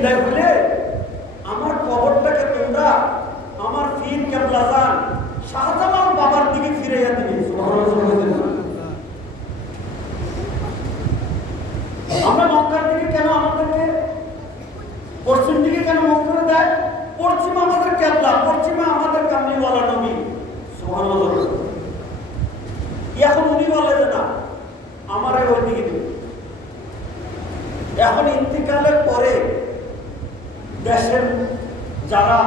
বিদায় হলে আমার কবরটাকে তোমরা আমার পীর কেবলা জান শাহজালাল বাবার দিকে ফিরাইয়া দিবে। আমরা মক্কার দিকে কেন আমাদেরকে পশ্চিম দিকে কেন মুখ করে দেয়? পশ্চিমে আমাদের কেবলা, পশ্চিমে আমাদের কামলিওয়ালা নবী সুবহানাল্লাহ। এখন উনি বলে যে না আমার ওই দিকে দিবে। এখন ইন্তিকালের পরে দেশের যারা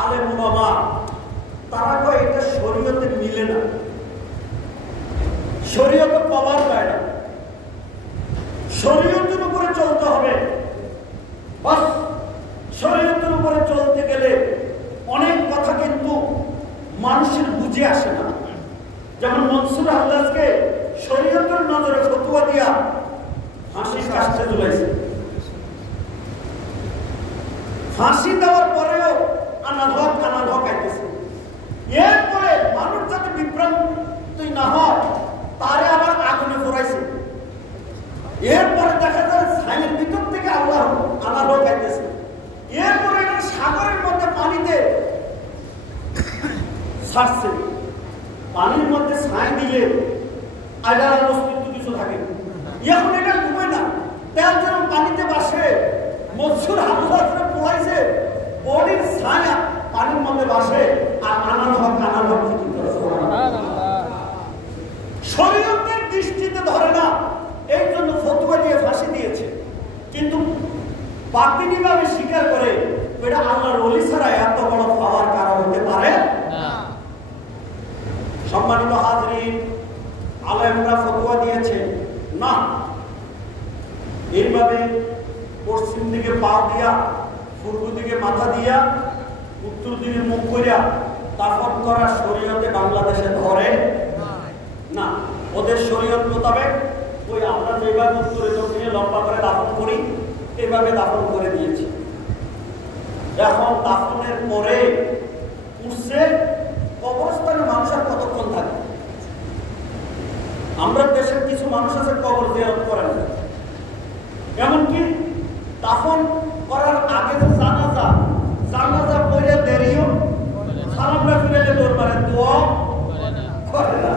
আলেম উলামা তারা কয় এটা শরীয়তে মিলে না, শরীয়তে কভার পায় না, শরীয়তের উপরে চলতে হবে। বাস শরীয়তের উপরে চলতে গেলে অনেক কথা কিন্তু মানুষের বুঝে আসে না। যেমন মনসুর আহলাজকে শরীয়তের নজরে ফতোয়া দিয়া ফাঁসির কাস্টে ঝুলাইছে। ফাঁসি দেওয়ার পরেও আনাল হক আইতেছে। এরপরে মানুষ যাতে বিভ্রান্ত না হয় তারে আবার আগুনে পোড়াইছে। এরপরে দেখা যায় ছাইয়ের ভিতর থেকে আল্লাহ আনাল হক আইতেছে। এরপরে সাগরের মধ্যে পানিতে ছাড়ছে। পানির মধ্যে ছাই দিলে আইডার অস্তিত্ব কিছু থাকে, এখন এটা ডুবে না, তেল যেন পানিতে বাসে। মনসুর আহলাজকে পোড়াইছে, বডির ছায়া পানির মধ্যে বাসে, আর আনাল হক শরীয়তের দৃষ্টিতে ধরে না, এই জন্য ফতোয়া দিয়ে ফাঁসি দিয়েছে। কিন্তু বাতিনিভাবে স্বীকার করে এটা আল্লাহর ওলি ছাড়া এত বড় পাওয়ার কারণ হতে পারে না। সম্মানিত হাজরিন, আলেমরা ফতোয়া দিয়েছে না এইভাবে পশ্চিম দিকে পা দিয়া, পূর্ব দিকে মাথা দিয়া, উত্তর দিকে মুখ করিয়া দাফন করা শরীয়তে বাংলাদেশে ধরে না। ওদের শরীয়ত মোতাবেক ওই আমরা যেভাবে উত্তরে দক্ষিণে লম্বা করে দাফন করি এইভাবে দাফন করে দিয়েছি। এখন দাফনের পরে উঠছে কবরস্থানে মানুষ আর কতক্ষণ থাকে? আমরা দেশের কিছু মানুষ আছে কবর জিয়ারত করে না, এমনকি দাফন করার আগে যে জানাজা পড়ে দেরিও সালামটা ফিরে দরবারে দোয়া করে না।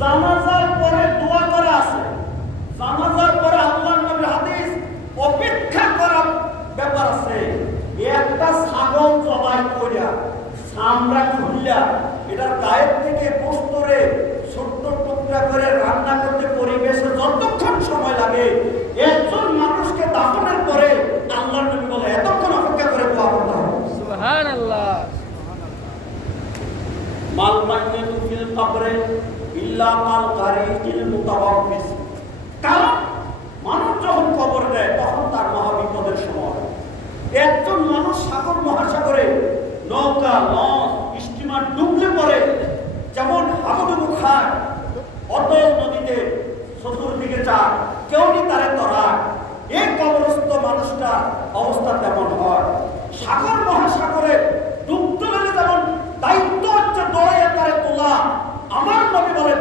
জানাজার পরে দোয়া করা আছে, জানাজার পরে আল্লাহর নবীর হাদিস অপেক্ষা করার ব্যাপার আছে। একটা ছাগল জবাই করিয়া চামড়া খুললা এটার গায়ের থেকে পোস্তরে ছোট্ট টুকরা করে রান্না করতে পরিবেশে যতক্ষণ সময় লাগে, একজন মানুষকে দাফনের পরে আল্লাহর নবী বলে এতক্ষণ অপেক্ষা করে দোয়া করতে হবে। সুবহানাল্লাহ। মাল মাইয়াতু ফিল কবরে ইল্লা মাল গারিকিল মুতাওয়াফিস। কারণ মানুষ যখন কবর দেয় তখন তার মহাবিপদের সময়। একজন মানুষ সাগর মহাসাগরে নৌকা, লঞ্চ, স্টিমার ডুবলে পড়ে যেমন হাবুডুবু খায়, অতল নদীতে চতুর্দিকে চার কেউ নি তারে তরায়, এই কবরস্থ মানুষটা অবস্থা তেমন হয়। সাগর মহাসাগরে ডুবতে গেলে যেমন দায়িত্ব হচ্ছে দৌড়াইয়া তারে তোলা, আমার নবী বলেন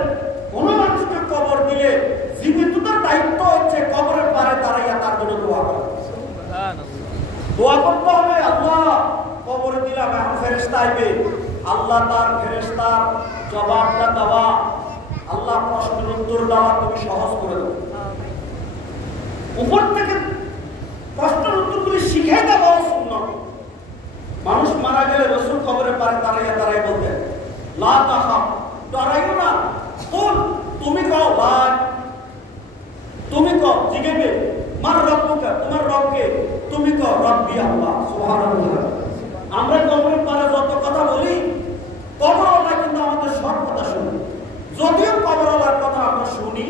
কোন মানুষকে কবর দিলে জীবিতদের দায়িত্ব হচ্ছে কবরের পারে দাঁড়াইয়া তার জন্য দোয়া করা। দোয়া করতে হবে, আল্লাহ কবরে দিলাম, এখন ফেরেশতা আইবে, আল্লাহ তার ফেরেশতার জবাবটা দেওয়া, আল্লাহ প্রশ্নের উত্তর দেওয়া তুমি সহজ করে দাও। উপর থেকে প্রশ্নের উত্তরগুলি শিখাই দেওয়া সুন্নাত। মানুষ মারা গেলে রাসূল কবরের পারে দাঁড়াই বলতেন লা তাখাফ, ডরাইও না, কুল তুমি কও, তুমি কও, জিজ্ঞাসা মার রব্বুকা, তোমার রবকে, তুমি কও রব্বি আল্লাহ। সুবহানাল্লাহ। আমরা কবরের পারে যত কথা বলি, কবরওয়ালা কিন্তু আমাদের সব কথা শুনি। যদিও কবরওয়ালার কথা আমরা শুনি,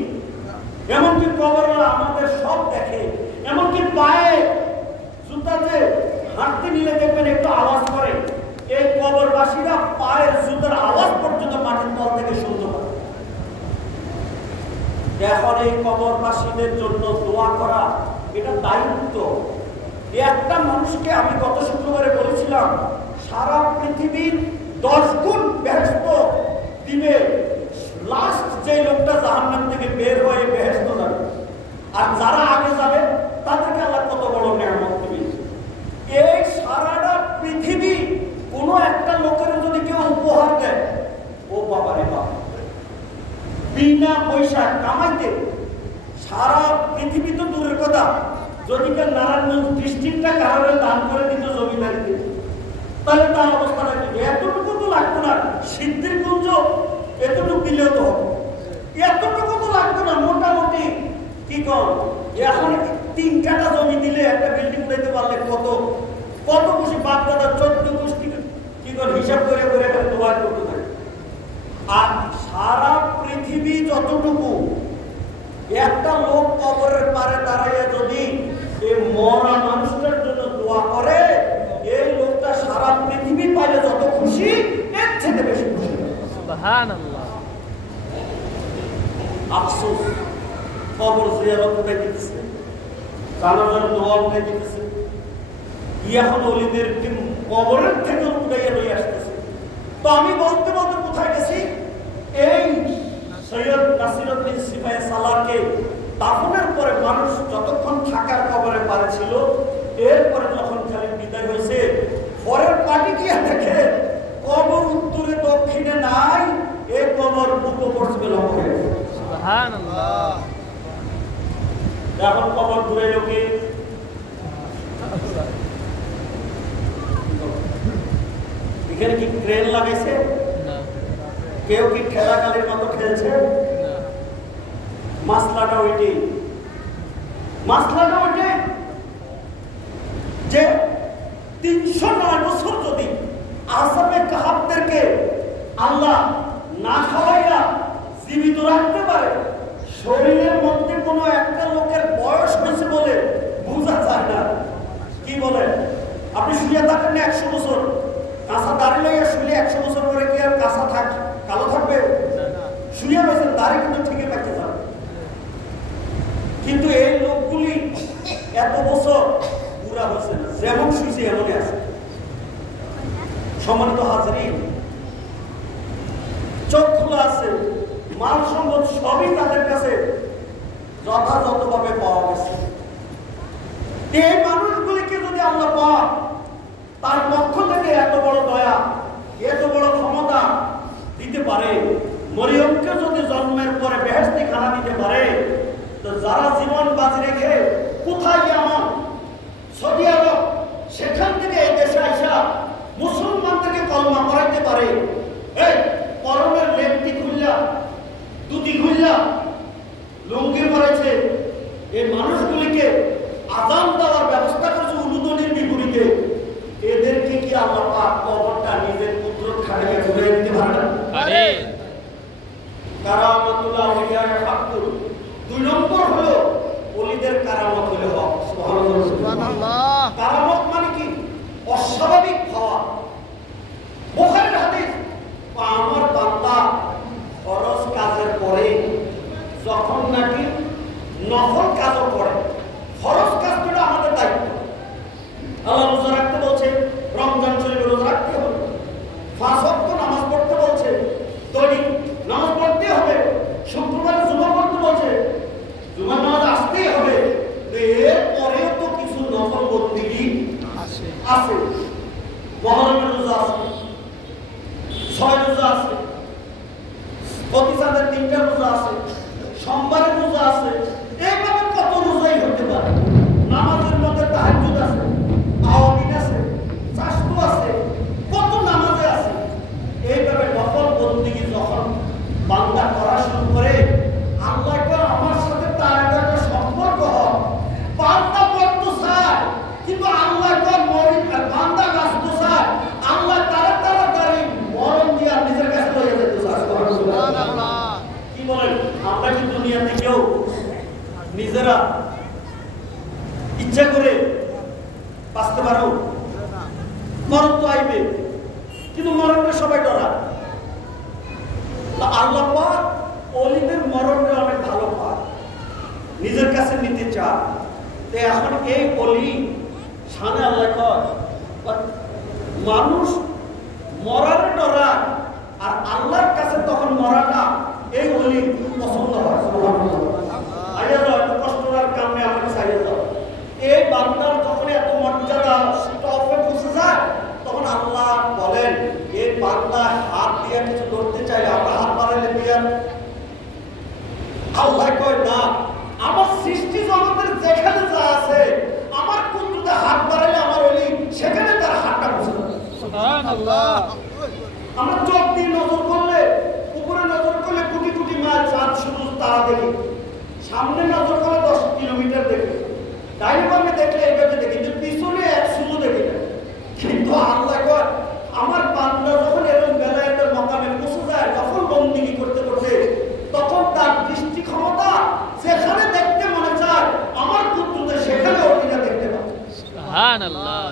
এমনকি কবরওয়ালা আমাদের সব দেখে, এমনকি পায়ে জুতাতে হাঁটতে নিলে দেখবেন একটু আওয়াজ করে, এই কবরবাসীরা পায়ের জুতার আওয়াজ পর্যন্ত মাটির তল থেকে শুনতে পারে। এখন এই কবরবাসীদের জন্য দোয়া করা এটা দায়িত্ব। একটা মানুষকে আমি গত শুক্রবারে বলেছিলাম সারা পৃথিবীর 10 গুণ বেহেশত দিবে লাস্ট যে লোকটা জাহান্নাম থেকে বের হয়ে বেহেশত যাবে, আর যারা আগে যাবে তাদেরকে আল্লাহ কত বড় নিয়ামত দিবে। বিনা পয়সা কামাইতে সারা পৃথিবী তো দূরের কথা, যদি কেউ নারায়ণগঞ্জ ডিস্ট্রিক্টটা কারণে দান করে দিত জমিদারিতে, তাহলে তার অবস্থাটা কি? এতটুকু তো লাগতো না, সিদ্ধির কুঞ্জ এতটুকু দিলেও তো হবে, এতটুকু তো লাগতো না। মোটামুটি কি কম এখন 3 কাঠা জমি দিলে একটা বিল্ডিং দিতে পারলে কত কত খুশি। বাপ দাদা 14 গোষ্ঠী কি করে হিসাব করে করে এখানে দোয়া করতে থাকে। আর সারা পৃথিবী যতটুকু একটা লোক কবরের পারে দাঁড়াইয়া যদি এই মরা মানুষটার জন্য দোয়া করে, এই লোকটা সারা পৃথিবী পাইলে যত খুশি, এর থেকে বেশি খুশি। সুবহানাল্লাহ। আফসোস, কবর জিয়ারত উঠাই দিতেছে, জানাজার দোয়া উঠাই দিতেছে, এখন ওলিদের কবরের থেকে উঠাইয়া নিয়ে আসতেছে। তো আমি বলতে বলতে কোথায় গেছি, এই সৈয়দ নাসিরউদ্দিন সিপাহী সালারকে দাফনের পরে মানুষ যতক্ষণ থাকার কবরে পারে ছিল, এরপরে যখন খালি বিদায় হয়েছে, পরের পার্টি গিয়ে দেখে কবর উত্তরে দক্ষিণে নাই, এই কবর পূর্ব পশ্চিমে লম্ব হয়ে গেছে। সুবহানাল্লাহ। এখন কবর ঘুরে লোকে এখানে কি ক্রেন লাগাইছে? কেউ কি ঠেলাকালির মতো খেলছে? মাসলাটা ওইটাই, মাসলাটা ওইটাই যে 309 বছর যদি আসামে কাহাবদেরকে আল্লাহ না খাওয়াইয়া জীবিত রাখতে পারে, শরীরের মধ্যে কোনো একটা লোকের বয়স হয়েছে বলে বোঝা যায় না। কি বলে আপনি শুয়ে থাকেন না 100 বছর, কাঁচা দাড়ি লইয়া শুলে 100 বছর পরে কি আর কাঁচা থাক কালো থাকবে? শুয়ে রয়েছেন, দাড়ি কিন্তু ঠিকই থাকতে যাবে। কিন্তু এই লোকগুলি এত বছর পুরা হচ্ছে না, যেমন শুয়েছে এমনই আছে। সম্মানিত হাজরিন, চোখ খোলা আছে, মাল সম্পদ সবই তাদের কাছে যথাযথভাবে পাওয়া গেছে। এই মানুষগুলিকে যদি আল্লাহ পাক তার পক্ষ থেকে এত বড় দয়া, এত বড় ক্ষমতা দিতে পারে, মরিয়মকে যদি জন্মের পরে বেহেশতি খানা দিতে পারে, তো যারা জীবন বাজি রেখে কোথায় যেমন সৌদি আরব, সেখান থেকে এই দেশে আসা মুসলমানদেরকে কলমা পড়াইতে পারে, এই পরনের লেপটি খুললা, দুটি খুললা, লুঙ্গি পরেছে, এই মানুষগুলিকে আযান দেওয়ার ব্যবস্থা করেছে উলুদনির বিপরীতে। এদেরকে কি আল্লাহ পাক কবরটা নিজের পুত্র খাড়িয়ে ঘুরিয়ে দিতে পারে না? পারে। কারামাতুল্লাহ আউলিয়ার হাক্কুল। 2 নম্বর হলো ওলিদের কারামত হলো হক। সুবহানাল্লাহ। কারামত মানে কি? অস্বাভাবিক হওয়া। বুখারীর হাদিস, আমার বান্দা ফরজ কাজের পরে যখন নাকি নফল কাজও করে, ফরজ কাজগুলো আমাদের দায়িত্ব। আল্লাহ রোজা রাখতে বলছে, রমজান শরীফে রোজা রাখতে হবে, 5 ওয়াক্ত নামাজ পড়তে বলছে, দৈনিক নামাজ পড়তে হবে, শুক্রবারে জুমা পড়তে বলছে, জুমার নামাজ আসতেই হবে। এরপরেও তো কিছু নফল বন্দেগী আছে। মহরমের রোজা আছে, 6 রোজা আছে, প্রতি চাঁদের 3টা রোজা আছে, সোমবারের রোজা আছে। এইভাবে কত রোজাই হতে পারে। নামাজের মধ্যে তাহাজ্জুদ আছে, আওয়ামিন আছে, চাশতু আছে, কত নামাজে আছে। এইভাবে নফল বন্দেগী যখন বান্দা করা শুরু করে, আল্লাহ আমার সাথে তার একটা সম্পর্ক হয়। বান্দা পড়তে চায়, কিন্তু আল্লাহ বান্দা বাঁচতে চায়, আল্লাহ তারা তাড়াতাড়ি মরণ দিয়ে নিজের কাছে লইয়া যেতে চায়। কি বলেন? আমরা কি দুনিয়াতে কেউ নিজেরা ইচ্ছা করে বাঁচতে পারো? মরণ তো আইবে, কিন্তু মরণকে সবাই ডরা। আল্লাহ পাক ওলিদের মরণকে অনেক ভালো পায়, নিজের কাছে নিতে চায়। এখন এই ওলি সামনে আল্লাহ কয়, মানুষ মরারে ডরা, আর আল্লাহর কাছে তখন মরাটা এই ওলি পছন্দ হয়। আইয়া যাও, এত কষ্টটার কামে আমার কাছে আইয়া যাও। এই বান্দার যখন এত মর্যাদা স্টপে বসে যায়, তখন আল্লাহ বলেন, এই বান্দা হাত দিয়ে কিছু ধরতে চাইলে আমরা হাত বাড়াইলে দিয়ে আমরা চোখ দিয়ে নজর করলে, উপরে নজর করলে কোটি কোটি মাইল চাঁদ সবুজ তারা দেখি, সামনে নজর করলে 10 কিলোমিটার দেখি, ডাইনে বামে দেখলে এইভাবে দেখি, কিন্তু পিছনে 100 দেখি না। কিন্তু আল্লাহ কয় আমার বান্দা যখন এরকম বেলায়েতের মাকামে পৌঁছে যায়, তখন বন্দিগি করতে করতে, তখন তার দৃষ্টি ক্ষমতা যেখানে দেখতে মনে চায় আমার কুদরতে সেখানে ওলিরা দেখতে পায়। সুবহানাল্লাহ।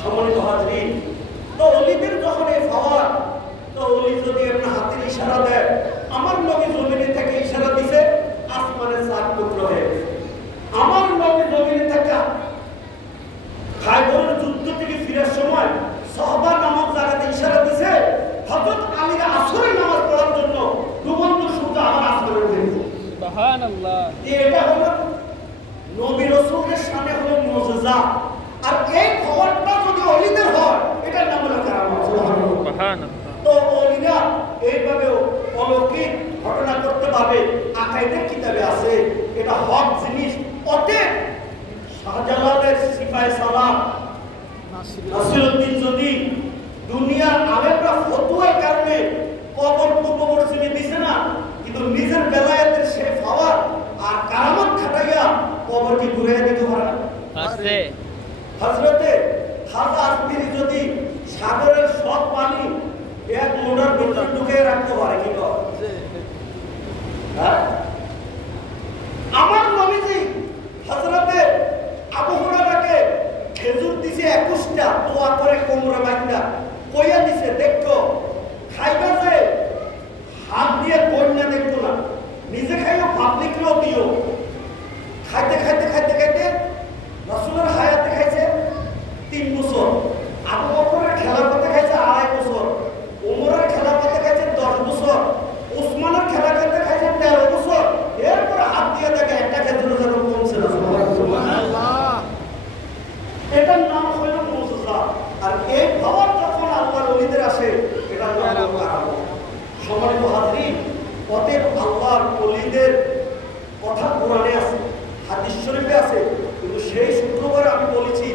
সম্মানিত হাজরিন, তো ওলিদের যখন এই পাওয়ার, তো ওলি যদি আপনার হাতের ইশারা দেয়, আমার নবী জমিনে থেকে ইশারা দিছে, আসমানের চাঁদ টুকরো হয়ে গেছে। আমার নবী জমিনে থেকে খায়বরের যুদ্ধ থেকে ফিরার সময় সাহাবা নামক জায়গাতে ইশারা দিছে, হযরত আলীর আসরের নামাজ পড়ার জন্য ডুবন্ত সূর্য আমার আসরে উঠেছে। সুবহানাল্লাহ। এটা হলো নবী রাসূলের শানে হলো মুজিজা। আর এই খবরটা যদি ওলিদের হয়, এটার নাম হলো কারামত। সুবহানাল্লাহ। তো ওলিরা এইভাবে অলৌকিক ঘটনা করতে পারবে, আকাইদের কিতাবে আছে, এটা হক জিনিস। অতএব শাহজালালের সিপাহে সালাম নাসিরউদ্দিন যদি দুনিয়ার আলেমরা ফতোয়ার কারণে কবর পূর্ব পশ্চিমে দিছে না, কিন্তু নিজের বেলায়েতের সে পাওয়ার আর কারামত খাটাইয়া কবরকে ঘুরে দিতে পারে না। আছে হযরতে খাজা আসমিরি যদি সাগরের সব পানি এক মোড়ার ভিতরে ঢুকে রাখতে পারে কি করে? হ্যাঁ? আমার নবীজি হযরতে আবু হুরায়রাকে খেজুর দিছে 21টা, দোয়া করে কোমরে বাঁধা কইয়া দিছে, দেখো খাইবা যে হাত দিয়ে কন্যা দেখতো না, নিজে খাইও পাবলিককেও দিও। খাইতে খাইতে খাইতে খাইতে রাসূলের হায়াতে খাইছে 3 বছর, আবু বকরের খেলাফতে খাইছে 2.5 বছর, ওমরের খেলাফতে খাইছে 10 বছর, ওসমানের খেলাফতে খাইছে 13 বছর। এরপর হাত দিয়ে দেখে একটা খেজুরের জন্য কমছে না। সুবহানাল্লাহ। এটার নাম হলো মুজিজা। আর এই পাওয়ার যখন আল্লাহর ওলিদের আসে, এটার নাম হলো কারামত। সম্মানিত হাজরিন, অতএব আল্লাহর ওলিদের কথা কোরআনে আছে, হাদিস শরীফে আছে, কিন্তু সেই শুক্রবার আমি বলেছি